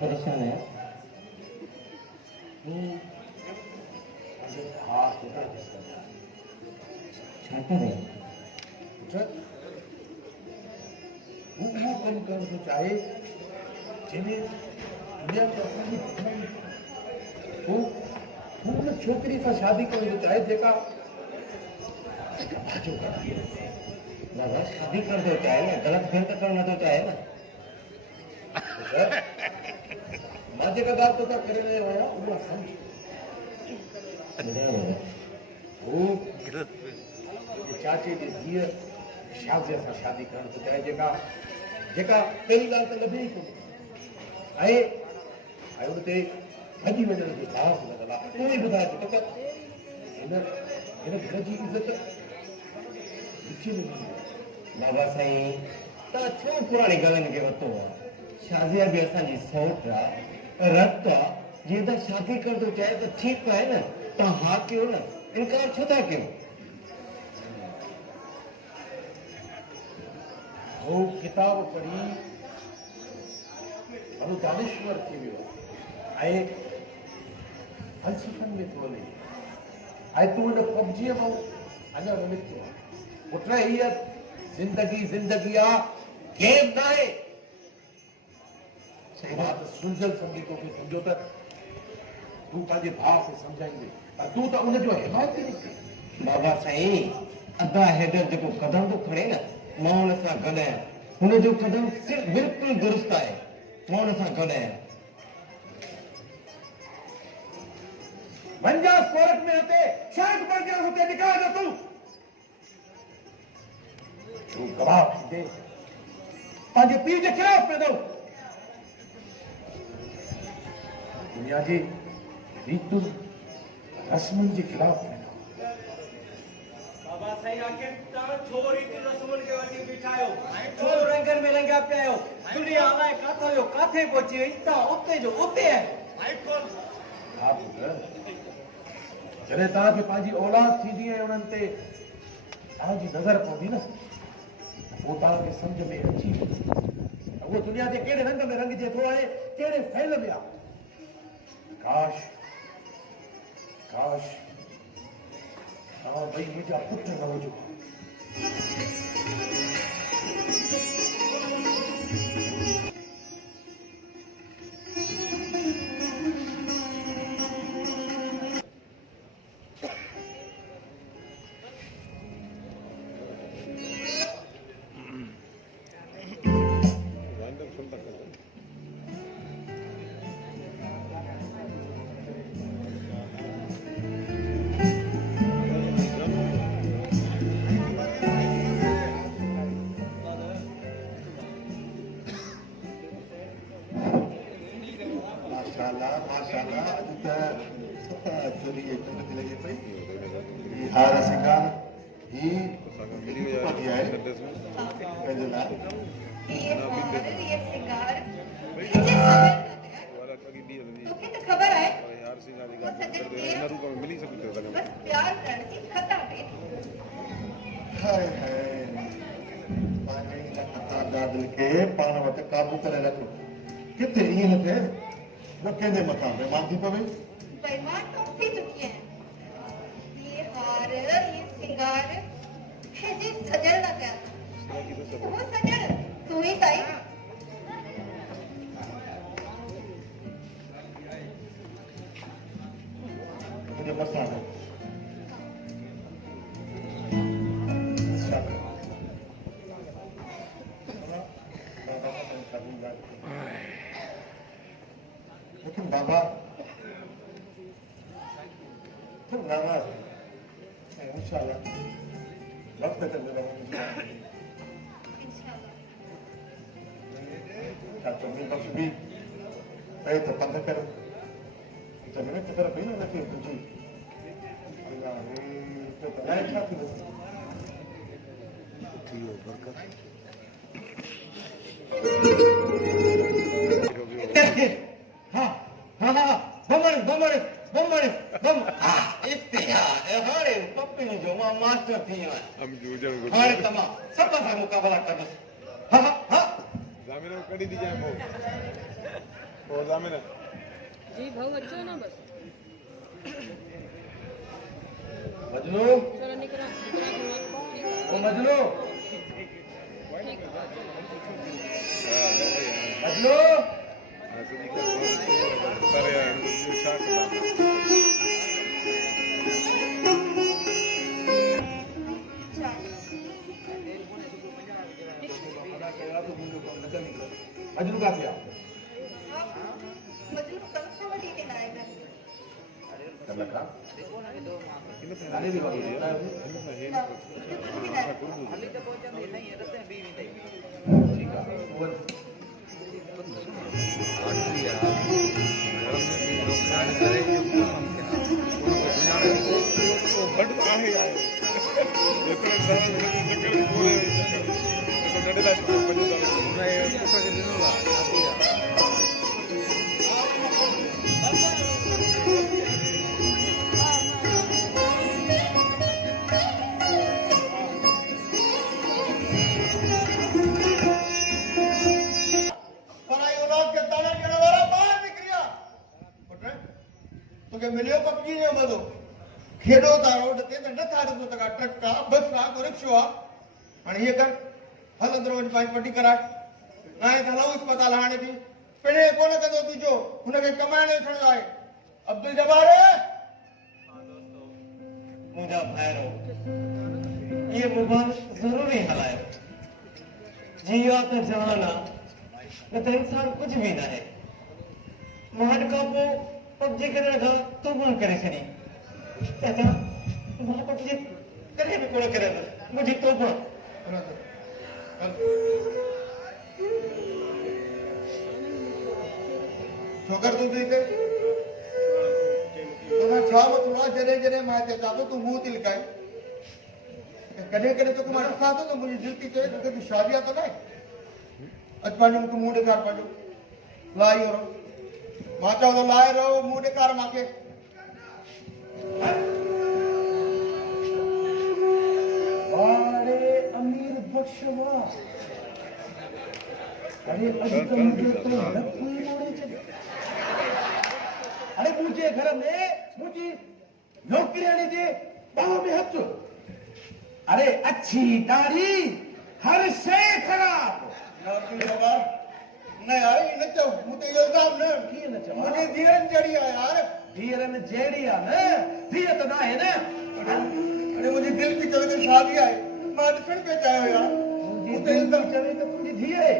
परेशान है चाहे जिन्हें दुनिया छोकरी सां शादी करण चाहे जेका दादा शादी कर दो चाहे ना गलत फहम तो करना तो चाहे ना मां जेका ॻाल्हि तो था करे रहियो आहियां उहा सम्झ हू चाचे जी धीअ शाज़ीअ सां शादी करण थो चाहे जेका जेका पहिरीं ॻाल्हि त लभे ई कोन्हे ऐं हुते भॼी वञण जो साहस लॻल आहे तूं ई ॿुधाए थो हिन घर जी इज़त बाबा साईं तव्हां छो पुराणी ॻाल्हियुनि खे वरितो आहे शाज़िया बि असांजी सौट आहे रत आहे जीअं त शादी करण थो चाहे त ठीकु आहे न तव्हां हा कयो न इनकार छो था कयो वो किताब पढ़ी और दानिश्वर थी वियो ऐं फलसफनि में थो हले ऐं तूं हिन पबजीअ मां अञा न निकितो आहे पुट हीअ ज़िंदगी आहे गेम न आहे मां त सुलझल सम्झी तोखे सम्झो त तूं पंहिंजे भाउ खे सम्झाईंदे तूं त उनजो हिमायत थी कई बाबा साईं अदा हेडर जेको कदम थो खणे न मां हुन सां गॾु आहियां हुनजो कदम सिर्फ़ु बिल्कुलु दुरुस्त आहे मां हुन सां गॾु आहियां वंजास कोर्ट में हुते शायदि वंजास हुते निकाह जो तूं गवाह थींदे पंहिंजे पीउ जे खिलाफ़ वेंदो दुनिया जी रीतुनि रस्मुनि जे खिलाफ़ वेंदो बाबा साईं आखिर तव्हां छो रीतियुनि रस्मुनि खे वठी बीठा आहियो छो रंगनि में रंगिया पिया आहियो दुनिया अलाए काथो जो काथे पहुची वई तव्हां उते जो उते आहियो हा पुट जॾहिं तव्हांखे पंहिंजी औलाद थींदी ऐं उन्हनि ते तव्हांजी नज़र पवंदी न पोइ तव्हांखे सम्झ में अची वेंदो उहो दुनिया जे कहिड़े रंग में रंगजे थो ऐं कहिड़े फैल में आहे काश काश तव्हां ॿई मुंहिंजा पुट न हुजो हार सिंगार ही पति है कंजला ये हार ये सिंगार तोखे तो खबर है मिली सकते बस प्यार करण जी खता पे हाय हाय पानी खता दादल के पान वट काबू करे रखो किथे ये न थे वो केंदे मकान पे मां थी पवे बेईमान तो थी चुकी है ये हार ये सिंगार है जी सजल ना क्या वो सजल तू ही ताई मुझे पसंद है लेकिन बाबा तुम नाराज है इंशाल्लाह वक्त तक मेरा इंशाल्लाह चाचो में बख्श भी ऐ तो पंध करो जमीन की तरफ ही ना रखी तुझी अल्लाह रे तो बनाए क्या थी थियो बरकत हाँ हाँ हाँ बम इत्तिहा हमारे पप्पी ने जो मास्टर थी हम जूजन को हमारे तमाम सब से मुकाबला कर हाँ हाँ हाँ जामिन को कड़ी दी जाए वो जामिन जी भाऊ अचो ना बस मजनू चलो निकलो ओ मजनू मजनू असली का तारे ये चाक ला मजनू का क्या मजनू तनख्वाह वठी के लाएगा कर लगा नाले भी बाकी है ठीक है वो बट आहे आहे जेतरे सारा चक्कर पूरे तो नडेला पंजो नहीं पुट के दिनला पराई औलाद के ताना ॾियण वारा ॿार निकिरिया पुट तोखे मिलियो पबजी जो मज़ो खेॾो था रोड ते त नथा ॾिसो त का ट्रक आहे बस आहे को रिक्शो आहे हाणे हीअ कर हल अंदरि वञी पंहिंजी पटी कराए नाहे त हलऊं अस्पताल हाणे बि पिणे कोन कंदो तुंहिंजो हुनखे कमाइण ॾिसणो आहे अब्दुल जब्बार मुंहिंजा भाइरो इहे मोबाइल ज़रूरी हलायो जियो त जहान आहे न त इंसान कुछ भी ना है मान का वो पबजी करण खां तूबण करे छॾी चाचा मां पबजी करे बि कोन करे मुंहिंजी तौबा छोकर तूं थी करे तोखां छा मसलो आहे जॾहिं जॾहिं मां हिते अचां थो तूं मुंहुं थी लिकाए कॾहिं कॾहिं तोखे मां ॾिसां थो त मुंहिंजी दिलि थी चए तोखे तूं शादी आहे त न अच पंहिंजो मूंखे मुंहुं ॾेखार पंहिंजो लाइ रहो मां चवां थो लाइ रहो मुंहुं ॾेखार मूंखे अरे अमीर बख्शवा अरे अॼु त मुंहिंजो तो नक ई मोड़े छॾियो अरे मुंहिंजे घर में मुंहिंजी नौकिरियाणी जे ॿाह में हथ अरे अच्छी दाढ़ी हर शइ ख़राब नौकरी बाबा न यार ये न चओ मूंखे इहो इल्ज़ाम न कीअं न चवां मुंहिंजी धीअरनि जहिड़ी आहे यार धीअरनि जहिड़ी आहे न धीअ त न आहे न अरे मुंहिंजी दिलि बि चवे त शादी आहे मां ॾिसण पियो चाहियो यार मुंहिंजी दिलि त चवे त तुंहिंजी धीअ आहे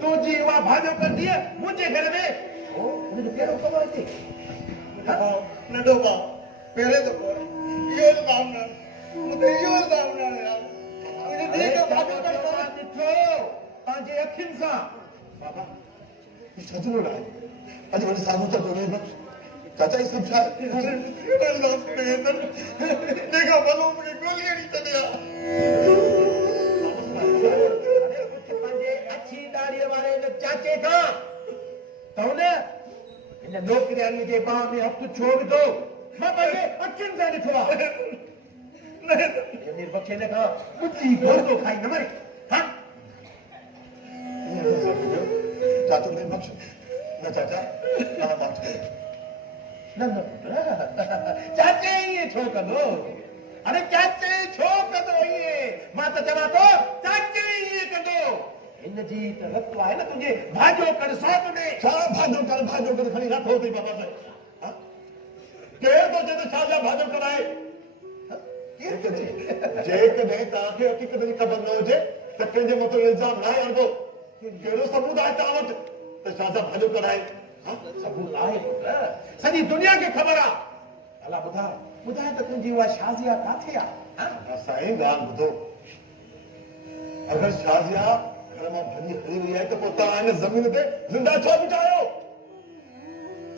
तुंहिंजी उहा भाॼो कर धीअ मुंहिंजे घर में ओ हुनजो कहिड़ो कमु आहे हिते भाउ नंढो भाउ पहिरें दफ़ो इहो इल्ज़ाम न मूंखे इहो इल्ज़ाम न यार मुंहिंजी धीअ खे भाॼो करे ॾिठो पंहिंजे अखियुनि सां बाबा ये सजनो रहा है आज मैंने सामू तक बोले ना चाचा ये सब शायद देखा भलो मुझे गोलियां नहीं चलिया पंहिंजे अच्छी दाढ़ीअ वारे हिन चाचे खां त हुन हिन नौकिरियाणी जे बाह में हथु छो विधो मां पंहिंजे अखियुनि सां ॾिठो आहे अमीर बख्शे हिन खां ॿुधी घोड़ो खाई न मरे हा चाचा ने बख्श ना चाचा ना बात करे न न चाचे ईअं छो कंदो अरे चाचे छो कंदो ईअं मां त चवां थो चाचे ईअं कंदो हिनजी त रत आहे न तुंहिंजे भाॼो कर सौंप में छा भाजो कर खणी रखो थी बाबा से हां केर तो जे छा भाजो कराए जेकॾहिं तव्हांखे हक़ीक़त जी ख़बर न हुजे त कंहिंजे मथां इल्ज़ाम न हणंदो कहिड़ो सबूत आहे तव्हां वटि त छा भाजो कराए सबूत आहे पुट सॼी दुनिया खे ख़बर आहे अला ॿुधाए ॿुधाए त तुंहिंजी उहा शाज़िया काथे आहे साईं ॻाल्हि ॿुधो अगरि शाज़िया घर में भरी हरी हुई है तो पोता आने जमीन पे जिंदा छो बिठायो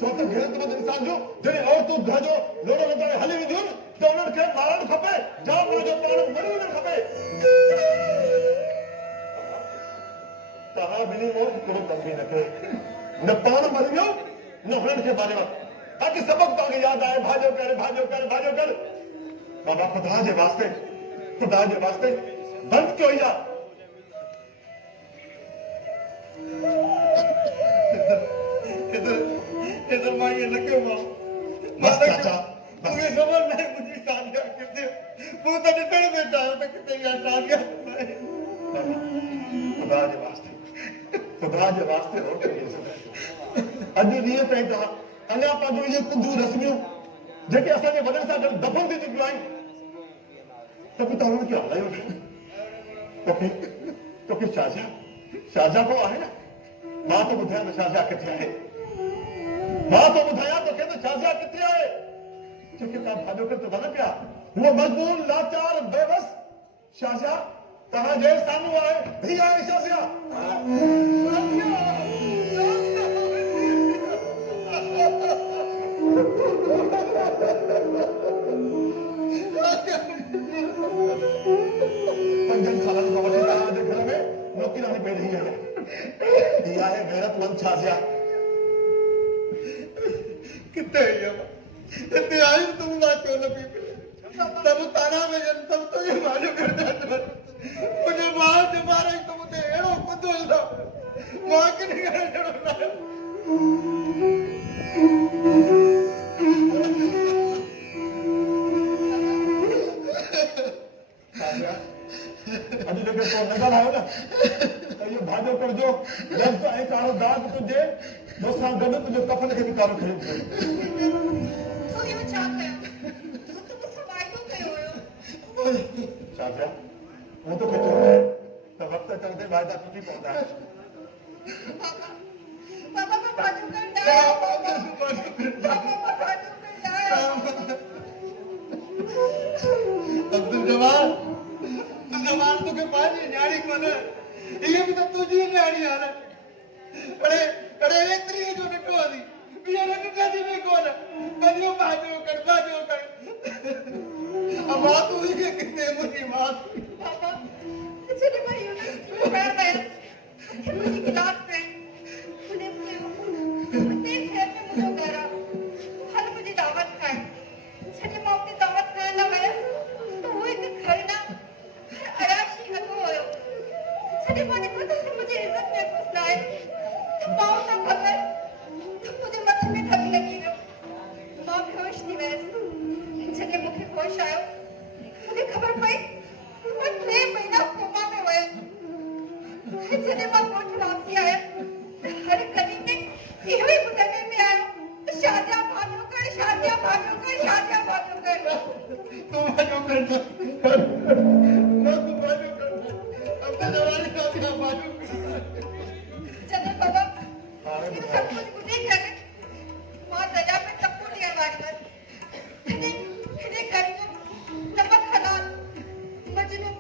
छो तो गैरतमंद इंसान जो जने और तू घर जो लोड़ो लगाए हली विदियो तो उन्हनि खे मारण खपे जा पर जो पाण मरी वञणु खपे तव्हां ॿिन्ही मां हिकिड़ो कम बि न कयो न पाण मरी वियो न हुननि खे मारियो ताकि सबक तव्हांखे यादि आहे भाॼो कर बाबा खुदा जे वास्ते बंदि कयो इहा इधर मां ये न कयो बस चाचा मूंखे ख़बर न आहे मुंहिंजी शादी किथे मूं त ॾिसण वेठा आहियो त किथे इहा शादी खुदा जे वास्ते रोटी अॼु ॾींहं ताईं तव्हां अञा पंहिंजो इहे कुंदू रस्मियूं जेके असांजे वॾनि सां गॾु दफ़न थी चुकियूं आहिनि त बि तव्हां हुननि खे हलायो तोखे शाहजहा पोइ आहे न मां तो ॿुधायां त शाहजहा किथे आहे मां तो ॿुधायां तोखे त शाहजहा किथे आहे जेके तव्हां भाॼो करे त न पिया उहो मजबूर लाचार बेबस शाहजहा तव्हांजे साम्हूं आहे ही आहे शाहजहा पंजनि सालनि खां वठी तव्हांजे घर में नौकिरानी पई रही आहे ही आहे गैरतमंद शाहजहा किथे हिते आई तुम ना छो न पी सब ताना में जन सब तो ये मालूम करता मुझे मां जे मारे तो मुझे एड़ो कुदल ना मां के नहीं करे एड़ो ना अॼु जेके तो नज़र आयो न त इहो भाॼो करजो लफ़्ज़ ऐं कारो दाग तुंहिंजे दोसां गॾु तुंहिंजो कफन खे बि कारो करे तो इहो छा कयो मूंखे कुझु वाइदो कयो हुयो शाहजहा मूं तोखे चयो आहे त वक़्त चङदे वाइदा टुटी पवंदा आहिनि पापा मैं भाजू करना है पापा मैं भाजू करना है अब्दुल जवान तो के पानी न्याड़ी कोने ये भी तो तुझी न्याड़ी आ रहा अरे अरे एतरी जो निको दी ये ने दी में कोन बनियो बाजो कर अब बात हुई के कितने मुझे बात पापा चले मैं यूनिवर्सिटी में पढ़ रहा हूं मुझे क्लास में उन्हें मुझे शहर में मुझे करा हर मुझे दावत खाए चले मैं अपनी दावत खाना है तो वो एक घर ना अराशी हको होयो चले मैंने पता कि मुझे इज्जत में फंसना है पाँव ना खबर मुझे मथे में धक लगी ना मां बेहोश थी वैसे चले मुझे होश आयो मुझे खबर पई मैं 3 महीना कोमा में हुए चले मां कोठ वापसी आया हर गली में यही मुदमे में आयो शादियां भाजो कर तुम बाजो करना मैं तुम बाजो करना अब तो जवानी का भी बाजो चले बाबा ये सब कुछ मुझे क्या है मां दया पे टप्पू दिया बारी बार खने करियो नमक हलाल मजनू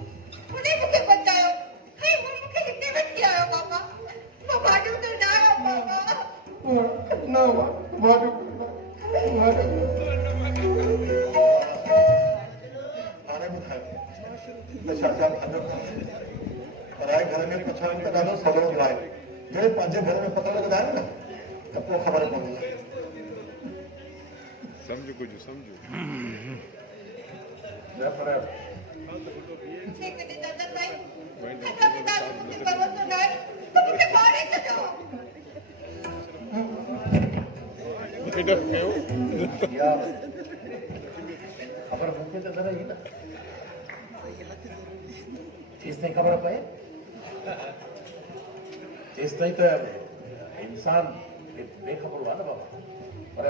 मुझे बचायो हे मुझे कितने बच गया है बाबा मैं बाजू करना है बाबा ना बाजो हाणे ॿुधायो त शाहजहा भाॼो पराए घर में पुछण त ॾाढो सवलो थियो आहे जॾहिं पंहिंजे घर में पतो लॻंदा आहिनि न त पोइ ख़बर पवंदी आहे समझो कुछ समझो पर ठीक है दादा भाई खत्म बता मुझे भरोसा ना है तो मुझे मारे चलो बेटा क्यों या खबर मूंखे त न रही न जेसिताईं ख़बर पए तेसिताईं त इंसान बेख़बर आहे न बाबा पर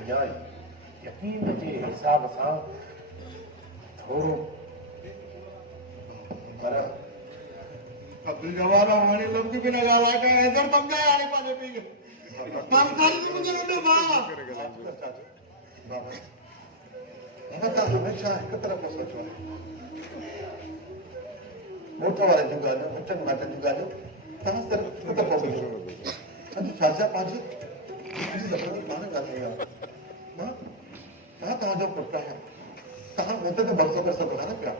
अञा यकीन जे हिसाब सां थोरो पर अब्दुल जवान हाणे लफ़्ज़ बि न ॻाल्हाए करे इधर सम्झाए हाणे पंहिंजे पीउ खे पाकिस्तानी जी मुंहिंजो नंढो भाउ आहे बाबा बाबा तव्हां हमेशह हिकु तरफ़ सोचो आहे मोटो वाले जो ॻाल्हियूं मिटनि माइटनि जी ॻाल्हियूं तव्हां सिर्फ़ु हिकु दफ़ो ॿुधो अॼु शाजा पंहिंजी ज़बरदस्ती पाण ॻाल्हाई आहे मां तव्हांजो पुटु आहियां तव्हां मूं ते त भरोसो करे सघो था न पिया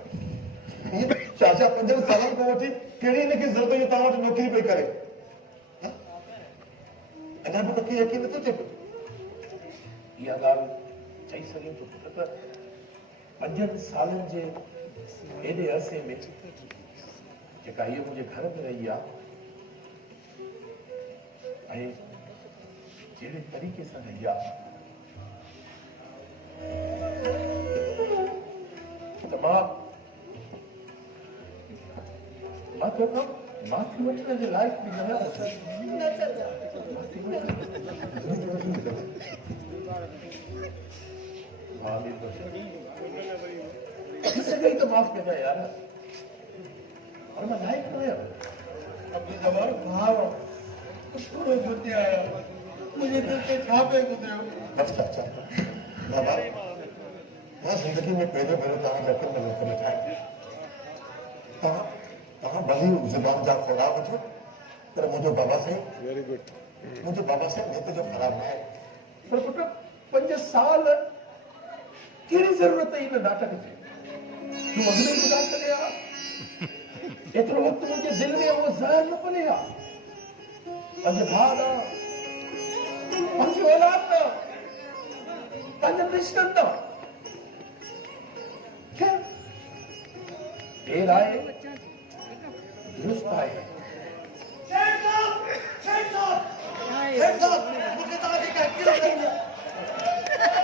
हीअं शाजा 5 सालनि खां वठी कहिड़ी हिनखे ज़रूरत हुई तव्हां वटि नौकिरी पई करे अञा बि तोखे यकीन नथो थिए पियो इहा ॻाल्हि चई सघे थो पुट त 5 सालनि जे एॾे अरसे में जेका हीअ मुंहिंजे घर में रही आहे ऐं जहिड़े तरीक़े सां रही आहे त मां तोखां माफ़ी वठण जे लाइक़ बि न आहियां। न चाचा सगई तो माफ कर यार और मैं लाइक न आया अपनी जबान भाव थोड़ो बुद्धि आया मुझे दिल के छापे गुजरे अच्छा अच्छा बाबा मां ज़िंदगी में पहिरियों भेरो तव्हांजे हथ में रोक ठाहे तव्हां भली ज़ुबान जा खोला वठो पर मुंहिंजो बाबा साईं वेरी गुड मुंहिंजो बाबा साईं नेत जो ख़राब न आहे पर पुट 5 साल कहिड़ी ज़रूरत है इन नाटक जी तूं अॻिले ॿुधाए सघे हा एतिरो वक़्तु मुंहिंजे दिलि में उहो ज़हर न पले हा पंहिंजे भाउ न पंहिंजी औलाद न पंहिंजे रिश्तनि न खैर देर आहे दुरुस्त आहे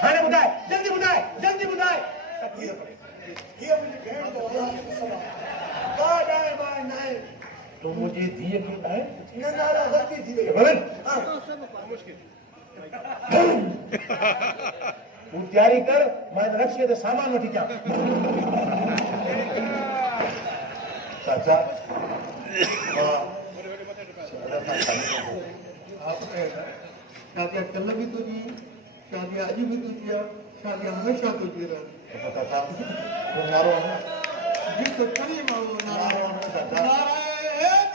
हाणे ॿुधाए जल्दी ॿुधाए तो मुझे दिए की है तू तैयारी कर मैं रक्षे ते सामान वठी क्या चाचा शादी कल भी तुझी शादी आज भी तुझी शादी हमेशा तुझी रहे चाचा तुम नारो है जिस खड़ी मारो नारो है चाचा नारायण